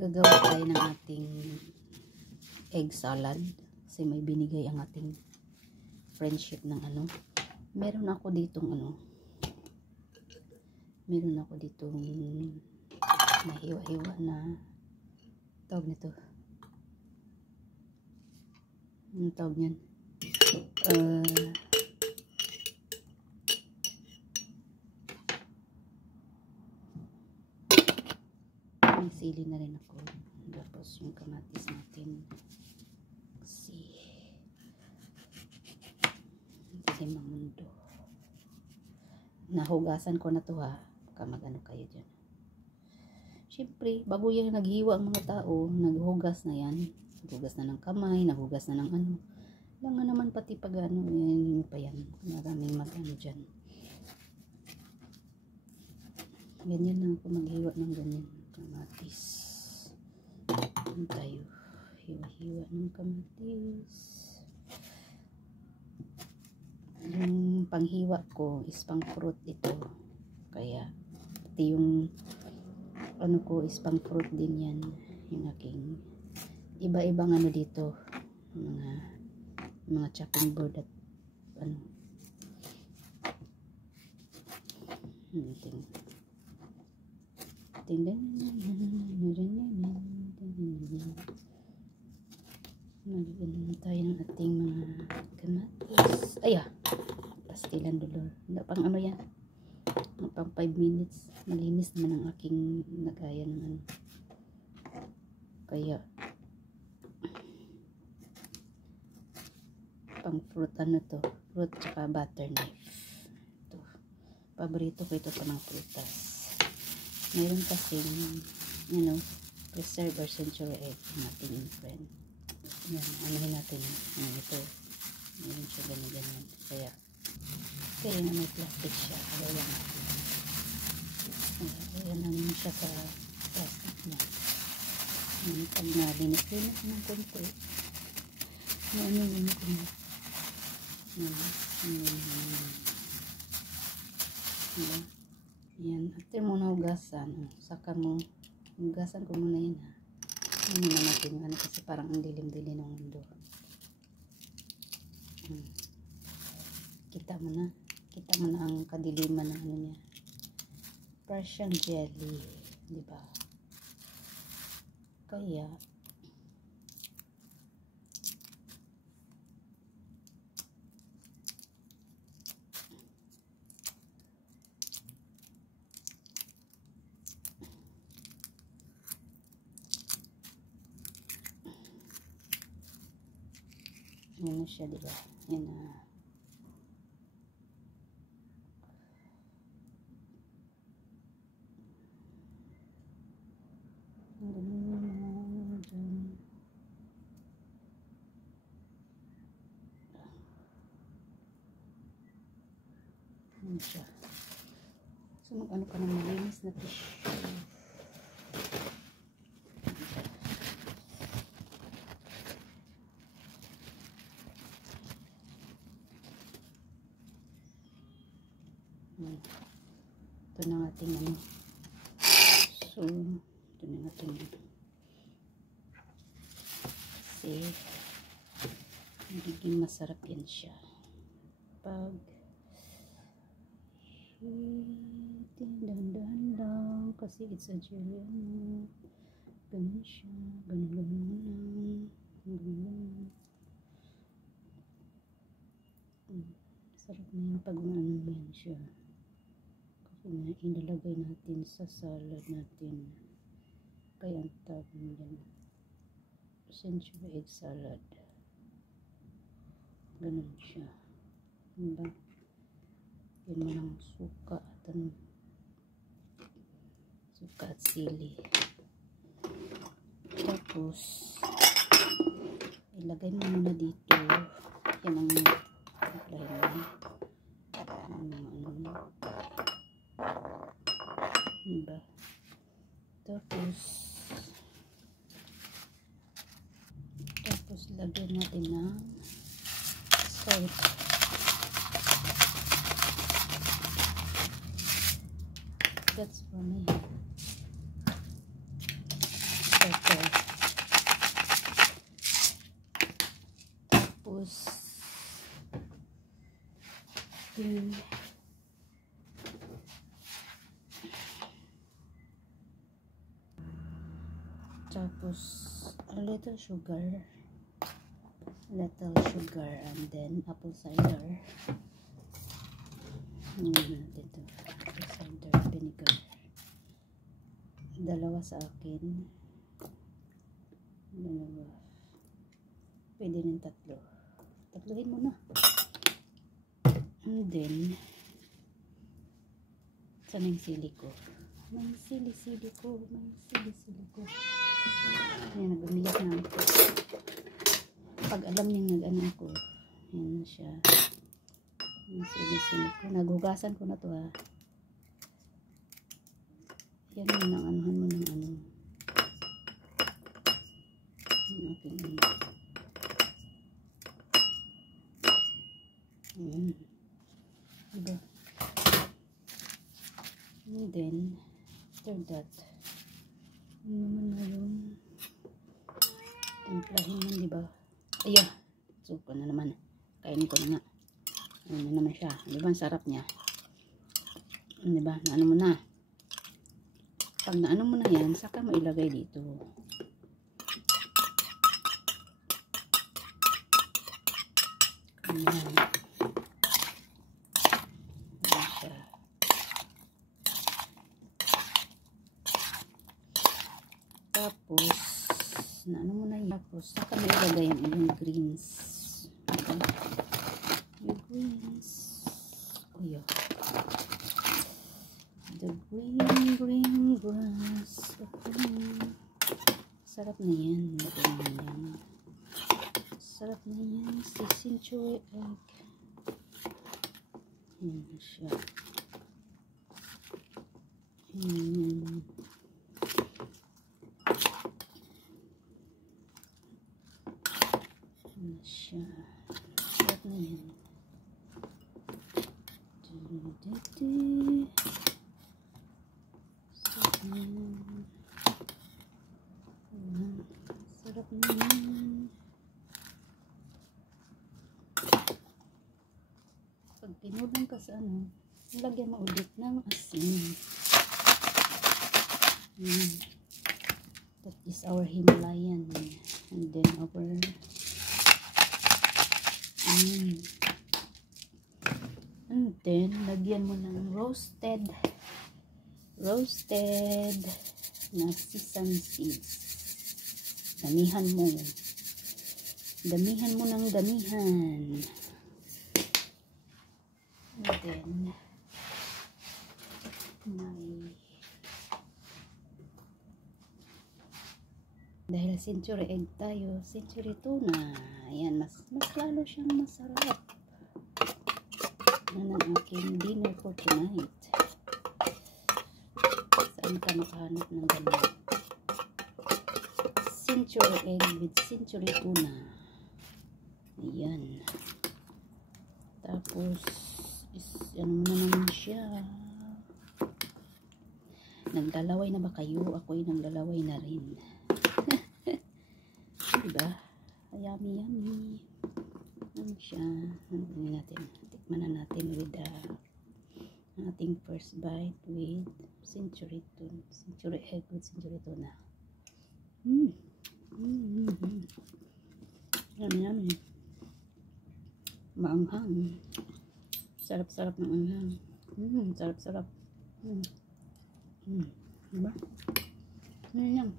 Gagawa tayo ng ating egg salad kasi may binigay ang ating friendship ng ano. Meron ako ditong nahiwa-hiwa na tawag nito. Ang tawag niyan? May sili na rin ako. Tapos yung kamatis natin. Kasi hindi mamundo. Nahugasan ko na to ha. Baka mag-ano kayo dyan. Siyempre, bago yung naghiwa ang mga tao, naghugas na yan. Naghugas na ng kamay, naghugas na ng ano. Lang nga naman pati pag ano, yun pa yan. Maraming mag-ano dyan. Ganyan lang ako maghiwa ng ganyan. Kamatis. Ano tayo? Hiwa-hiwa ng kamatis. Yung panghiwa ko is pang fruit ito. Kaya, pati yung ano ko is pang fruit din yan. Yung aking iba-ibang ano dito. Mga chopping board at ano. Nagiging tayo ng ating mga kamatis. Pastilan dulor. Hindi pang ano yan. Pang 5 minutes. Malinis naman ang aking nagaya ng ano. Kaya pang fruit ano to. Fruit tsaka butter knife. Ito. Paborito ko ito pa ng prutas. Meron kasing preserve or century egg natin yung friend. Yan, anuhin natin ito. Meron siya ganyan. Kaya na may plastic siya. Kaya namin siya sa plastic niya. Pag nalinis ng konti, ano ko na. Yan, after mo na hugasan, saka mo, hugasan ko muna yan ha. Ano na natin yung ano kasi parang ang dilim-dilim ng mundo. Kita mo na ang kadiliman ng ano niya. Persian jelly, di ba? Kaya yan na siya, diba? Yan na. Yan siya. So, mag-ano ka ng malinis na tissue. Ito na ating ano. So, ito na ating kasi magiging masarap yan siya pag dahan-dahan lang kasi it's a jelly ganun siya, ganun sarap na yung pag maano yan siya. Inilagay natin sa salad natin. Kaya ang tawag nila century egg salad. Ganun siya. Diba? Yan mo lang suka at sili. Tapos ilagay mo muna dito. Yan ang apply mo. Diba? Tapos lagyan natin ng salt. That's for me. yung tapos a little sugar and then apple cider. Dito apple cider vinegar, dalawa sa akin, dalawa, pwede rin tatluhin mo na. And then saan yung sili ko? May sili ko. Ayan, nag-umiyak na ako. Pag alam niya nag-ano ko, ayan na siya. Yung sili ko. Naghugasan ko na to ha. Yan yung anuhan mo ng ano. Yung aking ano. Ayan. Diba? And then, after that, ano naman na yun? Timplahin man, diba? Ayan. Suko na naman. Kainin ko na nga. Ano na naman siya. Diba? Ang sarap niya. Diba? Naano mo na. Pag naano mo na yan, saka mo ilagay dito. Ayan. Tapos, naano mo na yun. Tapos, saka may ilagay yung greens. Okay. Yung greens. Oh, yeah. The green grass. Okay. Sarap na yan. Sarap na yan. Si century egg. Yan na siya. Yan na siya. Sarap na yan. Sarap na yan. Pag tinulang ka sa ano, lagyan mo ulit ng asin. That is our Himalayan. And then our and then lagyan mo ng roasted na sesame seeds. Damihan mo ng damihan. And then dahil century egg tayo, century tuna, ayan, mas lalo siyang masarap. Yan ang aking dinner for tonight. Saan ka makahanap ng ganyan? Century egg with century tuna. Ayan. Tapos ano na naman siya. Naglalaway na ba kayo? Ako'y naglalaway na rin. Diba? Yummy. Ano siya? Tikman na natin with ating first bite with century egg with century tuna. Yummy. Maanghang. Sarap ng anghang. Sarap. Diba? Yan.